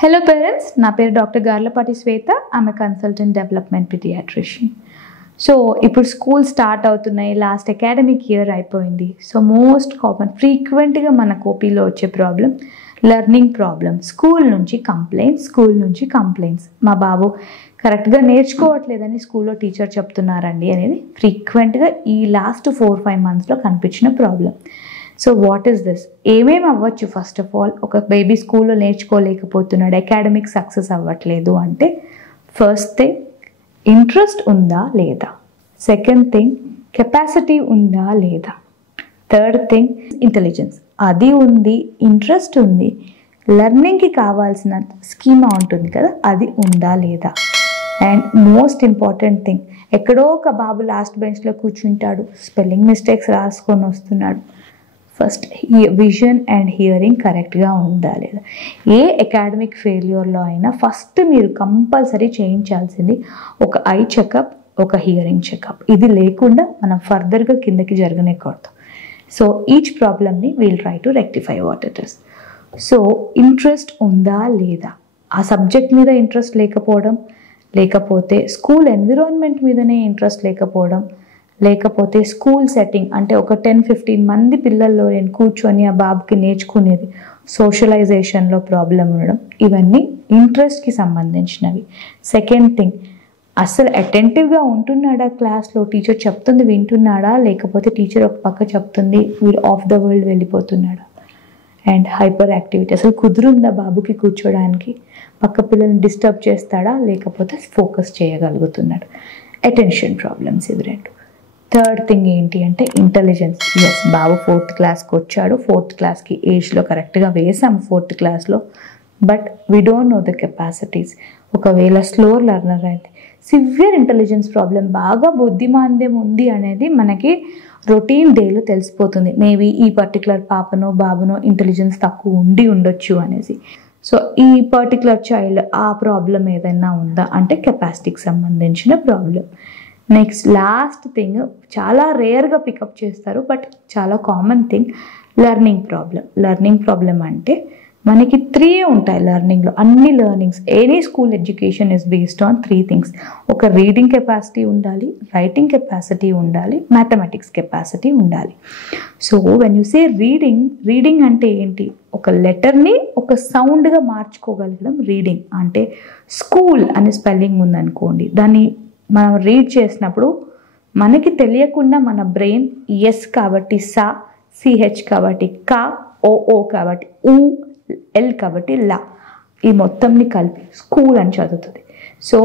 Hello parents, నా పేరు doctor Garlapati Shweta. I'm a consultant development paediatrician. So ఇప్పుడు స్కూల్ స్టార్ట్ అవుతున్నాయి, లాస్ట్ అకాడమిక్ ఇయర్ అయిపోయింది. సో మోస్ట్ కామన్ ఫ్రీక్వెంట్గా మన కోపీలో వచ్చే ప్రాబ్లం లెర్నింగ్ ప్రాబ్లం. స్కూల్ నుంచి కంప్లైంట్స్, మా బాబు కరెక్ట్గా నేర్చుకోవట్లేదని స్కూల్లో టీచర్ చెప్తున్నారండి అనేది ఫ్రీక్వెంట్గా ఈ లాస్ట్ 4-5 మంత్స్లో కనిపించిన problem. So what is this? ఏమేమి అవ్వచ్చు? ఫస్ట్ ఆఫ్ ఆల్, ఒక బేబీ స్కూల్లో నేర్చుకోలేకపోతున్నాడు, అకాడమిక్ సక్సెస్ అవ్వట్లేదు అంటే ఫస్ట్ థింగ్ ఇంట్రెస్ట్ ఉందా లేదా, సెకండ్ థింగ్ కెపాసిటీ ఉందా లేదా, థర్డ్ థింగ్ ఇంటెలిజెన్స్, అది ఉంది, ఇంట్రెస్ట్ ఉంది, లెర్నింగ్కి కావాల్సిన స్కీమా ఉంటుంది కదా, అది ఉందా లేదా. అండ్ మోస్ట్ ఇంపార్టెంట్ థింగ్, ఎక్కడో ఒక బాబు లాస్ట్ బెంచ్లో కూర్చుంటాడు, స్పెల్లింగ్ మిస్టేక్స్ రాసుకొని వస్తున్నాడు. ఫస్ట్ విజన్ అండ్ హియరింగ్ కరెక్ట్గా ఉందా లేదా. ఏ అకాడమిక్ ఫెయిల్యూర్లో అయినా ఫస్ట్ మీరు కంపల్సరీ చేయించాల్సింది ఒక ఐ చెకప్, ఒక హియరింగ్ చెకప్. ఇది లేకుండా మనం ఫర్దర్గా కిందకి జరగనేకూడదు. సో ఈచ్ ప్రాబ్లమ్ని we'll try to rectify what it is. So interest ఉందా లేదా, ఆ సబ్జెక్ట్ మీద ఇంట్రెస్ట్ లేకపోవడం, లేకపోతే స్కూల్ ఎన్విరాన్మెంట్ మీదనే ఇంట్రెస్ట్ లేకపోవడం, లేకపోతే స్కూల్ సెట్టింగ్ అంటే ఒక 10-15 మంది పిల్లల్లో నేను కూర్చొని ఆ బాబుకి నేర్చుకునేది, సోషలైజేషన్లో ప్రాబ్లం ఉండడం, ఇవన్నీ ఇంట్రెస్ట్కి సంబంధించినవి. సెకండ్ థింగ్, అసలు అటెంటివ్గా ఉంటున్నాడా క్లాస్లో, టీచర్ చెప్తుంది వింటున్నాడా, లేకపోతే టీచర్ ఒక పక్క చెప్తుంది వీడు ఆఫ్ ద వరల్డ్ వెళ్ళిపోతున్నాడా. అండ్ హైపర్ యాక్టివిటీ, అసలు కుదురుందా బాబుకి కూర్చోడానికి, పక్క పిల్లల్ని డిస్టర్బ్ చేస్తాడా, లేకపోతే ఫోకస్ చేయగలుగుతున్నాడు. అటెన్షన్ ప్రాబ్లమ్స్ ఇవి రెండు. థర్డ్ థింగ్ ఏంటి అంటే ఇంటెలిజెన్స్. ఎస్, బాబు 4th క్లాస్కి వచ్చాడు, 4th క్లాస్కి ఏజ్లో కరెక్ట్గా వేసాము 4th క్లాస్లో, but we don't know the capacities. ఒకవేళ స్లో లెర్నర్ అయితే సివియర్ ఇంటెలిజెన్స్ ప్రాబ్లం, బాగా బుద్ధిమాంద్యం ఉంది అనేది మనకి రొటీన్ డేలో తెలిసిపోతుంది. మేబీ ఈ పర్టికులర్ పాపనో బాబునో ఇంటెలిజెన్స్ తక్కువ ఉండొచ్చు అనేసి. సో ఈ పర్టికులర్ చైల్డ్ ఆ ప్రాబ్లం ఏదైనా ఉందా అంటే కెపాసిటీకి సంబంధించిన ప్రాబ్లం. నెక్స్ట్ లాస్ట్ థింగ్, చాలా రేర్గా పికప్ చేస్తారు బట్ చాలా common thing, learning problem. Learning problem అంటే మనకి 3 ఉంటాయి లెర్నింగ్లో. అన్ని learnings, any school education is based on 3 things. ఒక రీడింగ్ కెపాసిటీ ఉండాలి, రైటింగ్ కెపాసిటీ ఉండాలి, మ్యాథమెటిక్స్ కెపాసిటీ ఉండాలి. So when you say reading అంటే ఏంటి? ఒక లెటర్ని ఒక సౌండ్గా మార్చుకోగలగడం రీడింగ్ అంటే. స్కూల్ అనే స్పెల్లింగ్ ఉందనుకోండి, దాన్ని మనం రీడ్ చేసినప్పుడు మనకి తెలియకుండా మన బ్రెయిన్ ఎస్ కాబట్టి సా, సిహెచ్ కాబట్టి కా, ఓ కాబట్టి ఊ, ఎల్ కాబట్టి లా, ఈ మొత్తంని కలిపి స్కూల్ అని చదువుతుంది. సో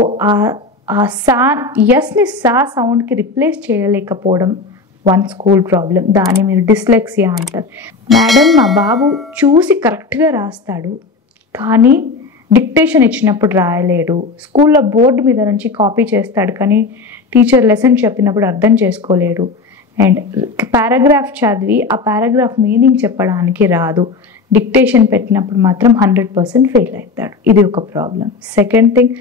ఆ సా, ఎస్ని సా సౌండ్కి రిప్లేస్ చేయలేకపోవడం వన్ స్కూల్ ప్రాబ్లం. దాన్ని మీరు డిస్లెక్సియా అంటారు. మేడం, మా బాబు చూసి కరెక్ట్గా రాస్తాడు కానీ డిక్టేషన్ ఇచ్చినప్పుడు రాయలేడు, స్కూల్లో బోర్డు మీద నుంచి కాపీ చేస్తాడు కానీ టీచర్ లెసన్ చెప్పినప్పుడు అర్థం చేసుకోలేడు, అండ్ పారాగ్రాఫ్ చదివి ఆ పారాగ్రాఫ్ మీనింగ్ చెప్పడానికి రాదు, డిక్టేషన్ పెట్టినప్పుడు మాత్రం 100% ఫెయిల్ అవుతాడు. ఇది ఒక ప్రాబ్లం. సెకండ్ థింగ్,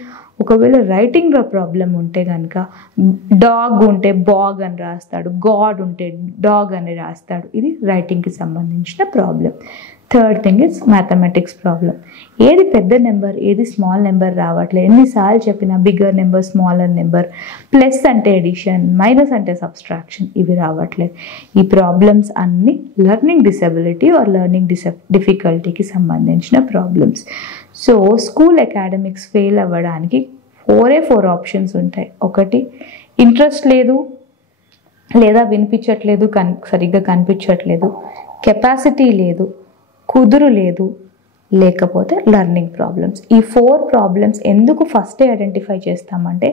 ఒకవేళ రైటింగ్లో ప్రాబ్లం ఉంటే కనుక డాగ్ ఉంటే బాగ్ అని రాస్తాడు, గాడ్ ఉంటే డాగ్ అని రాస్తాడు. ఇది రైటింగ్కి సంబంధించిన problem. Third thing is mathematics problem. ఏది పెద్ద నెంబర్, ఏది స్మాల్ నెంబర్ రావట్లేదు. ఎన్నిసార్లు చెప్పినా bigger number, smaller number, plus అంటే ఎడిషన్, మైనస్ అంటే సబ్స్ట్రాక్షన్, ఇవి రావట్లేదు. ఈ ప్రాబ్లమ్స్ అన్నీ లెర్నింగ్ డిసెబిలిటీ ఆర్ లెర్నింగ్ డిఫికల్టీకి సంబంధించిన problems. So school academics fail అవ్వడానికి 4 ఆప్షన్స్ ఉంటాయి. ఒకటి, ఇంట్రెస్ట్ లేదు లేదా వినిపించట్లేదు, సరిగ్గా కనిపించట్లేదు, కెపాసిటీ లేదు, కుదురు లేదు, లేకపోతే లెర్నింగ్ ప్రాబ్లమ్స్. ఈ 4 ప్రాబ్లమ్స్ ఎందుకు ఫస్టే ఐడెంటిఫై చేస్తామంటే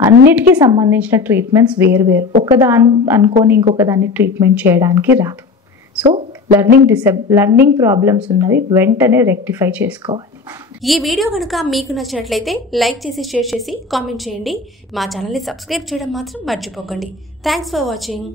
అన్నిటికీ సంబంధించిన ట్రీట్మెంట్స్ వేరు. ఒకదాన్ని అనుకొని ఇంకొక దాన్ని ట్రీట్మెంట్ చేయడానికి రాదు. సో లెర్నింగ్ ప్రాబ్లమ్స్ ఉన్నవి వెంటనే రెక్టిఫై చేసుకోవాలి. ఈ వీడియో కనుక మీకు నచ్చినట్లయితే లైక్ చేసి, షేర్ చేసి, కామెంట్ చేయండి. మా ఛానల్ని సబ్స్క్రైబ్ చేయడం మాత్రం మర్చిపోకండి. Thanks for watching.